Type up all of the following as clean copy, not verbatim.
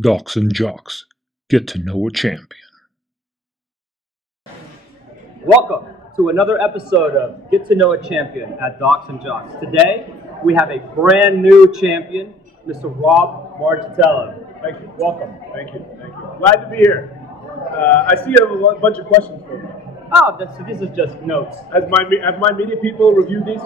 Docs and Jocks, get to know a champion. Welcome to another episode of Get to Know a Champion at Docs and Jocks. Today, we have a brand new champion, Mr. Rob Marchitello. Thank you. Welcome. Thank you. Glad to be here. I see you have a bunch of questions for me. Oh, so this is just notes. Have my media people reviewed these?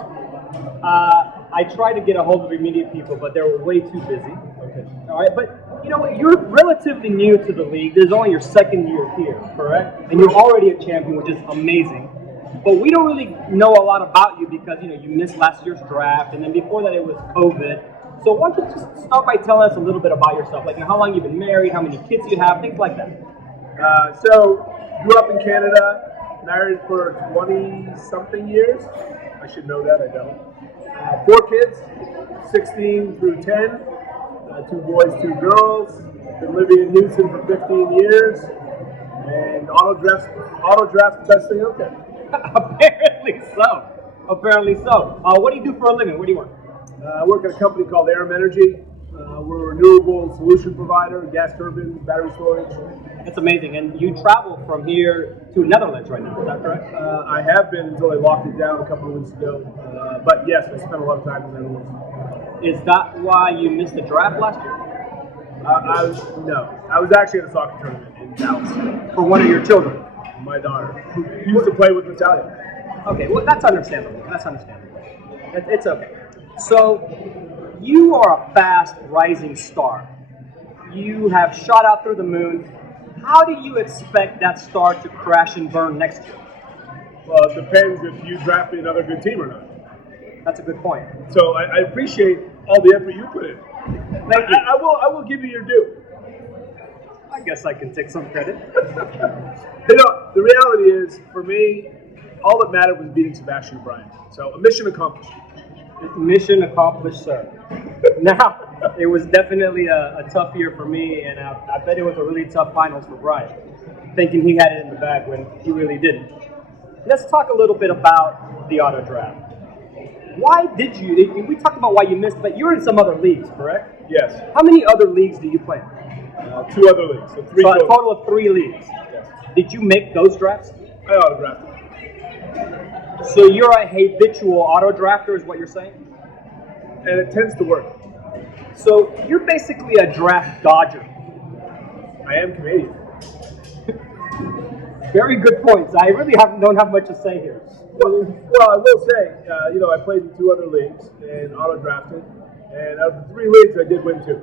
I tried to get a hold of immediate people, but they were way too busy. Okay. All right, but you know what? You're relatively new to the league. This is only your second year here, correct? And you're already a champion, which is amazing. But we don't really know a lot about you because, you missed last year's draft, and then before that it was COVID. So why don't you just start by telling us a little bit about yourself, like how long you've been married, how many kids you have, things like that. So, grew up in Canada, married for 20-something years. I should know that, I don't. 4 kids, 16 through 10, 2 boys, 2 girls. Been living in Houston for 15 years, and auto draft's the best thing out there. Apparently so. What do you do for a living? Where do you work? I work at a company called Air Energy. We're a renewable solution provider, gas turbines, battery storage. That's amazing. And you travel from here to Netherlands right now, is that correct? I have been until they locked it down a couple of weeks ago. But yes, I spent a lot of time in the Netherlands. Is that why you missed the draft last year? No. I was actually at a soccer tournament in Dallas. For one of your children? My daughter, who used to play with Natalia. Okay, well, that's understandable. It's okay. So, you are a fast rising star. You have shot out through the moon. How do you expect that star to crash and burn next year? Well, it depends if you draft another good team or not. That's a good point. So I appreciate all the effort you put in. Thank you. I will give you your due. I guess I can take some credit. The reality is, for me, all that mattered was beating Sebastian O'Brien. So, a mission accomplished. Mission accomplished, sir. Now, it was definitely a tough year for me, and I bet it was a really tough finals for Brian, thinking he had it in the bag when he really didn't. Let's talk a little bit about the auto draft. Why did you? We talked about why you missed, but you're in some other leagues, correct? Yes. How many other leagues do you play in? 2 other leagues. So 3 So a total of 3 leagues. Yes. Did you make those drafts? I auto-drafted. So you're a habitual auto drafter, is what you're saying? And it tends to work. So you're basically a draft dodger. I am Canadian. Very good points. I really don't have much to say here. Well, I will say, I played in 2 other leagues and auto-drafted. And out of the 3 leagues, I did win 2.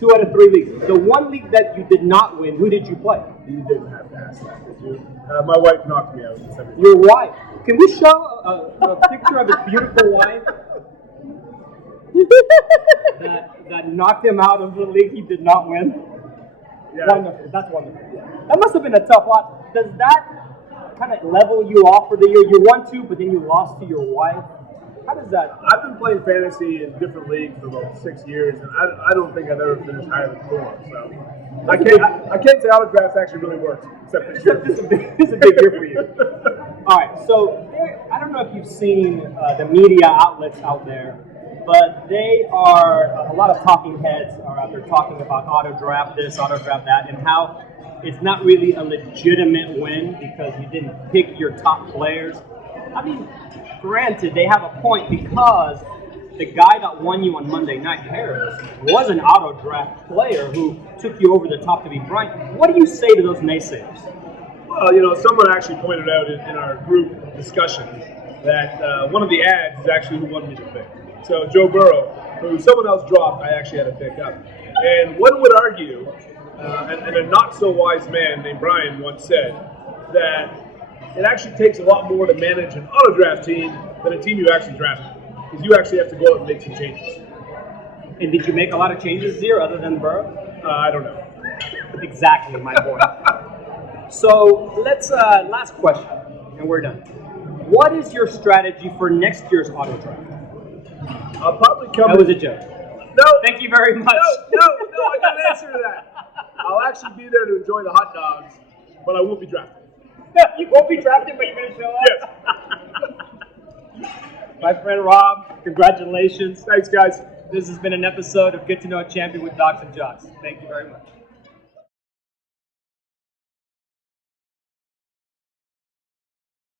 2 out of 3 leagues. The one league that you did not win, who did you play? You didn't have to ask that, did you? My wife knocked me out. Your wife. Can we show a picture of his beautiful wife that knocked him out of the league he did not win? Yeah. Wonderful. That's wonderful. Yeah. That must have been a tough lot. Does that kind of level you off for the year? You won 2, but then you lost to your wife. How does that? I've been playing fantasy in different leagues for about 6 years, and I don't think I've ever finished higher than 4. So I can't say auto drafts actually really works, except this year. This is a big year for you. All right, so I don't know if you've seen the media outlets out there, but they are a lot of talking heads are out there talking about auto draft this, auto draft that, and how it's not really a legitimate win because you didn't pick your top players. I mean, granted, they have a point because the guy that won you on Monday night, Harris, was an auto draft player who took you over the top to beat Bryant. What do you say to those naysayers? Well, someone actually pointed out in our group discussion that one of the ads is actually who won me the pick. So Joe Burrow, who someone else dropped, I actually had to pick up. And one would argue, and a not-so-wise man named Brian once said, that it actually takes a lot more to manage an auto draft team than a team you actually drafted, because you actually have to go out and make some changes. And did you make a lot of changes this year other than Burrow? I don't know. Exactly, my boy. So let's, last question, and we're done. What is your strategy for next year's auto draft? I'll probably come. That was a joke. No. Thank you very much. No, I got an answer to that. I'll actually be there to enjoy the hot dogs, but I won't be drafted. You won't be drafted, but you're going to show up? Yes. My friend Rob, congratulations. Thanks, guys. This has been an episode of Get to Know a Champion with Docs and Jocks. Thank you very much.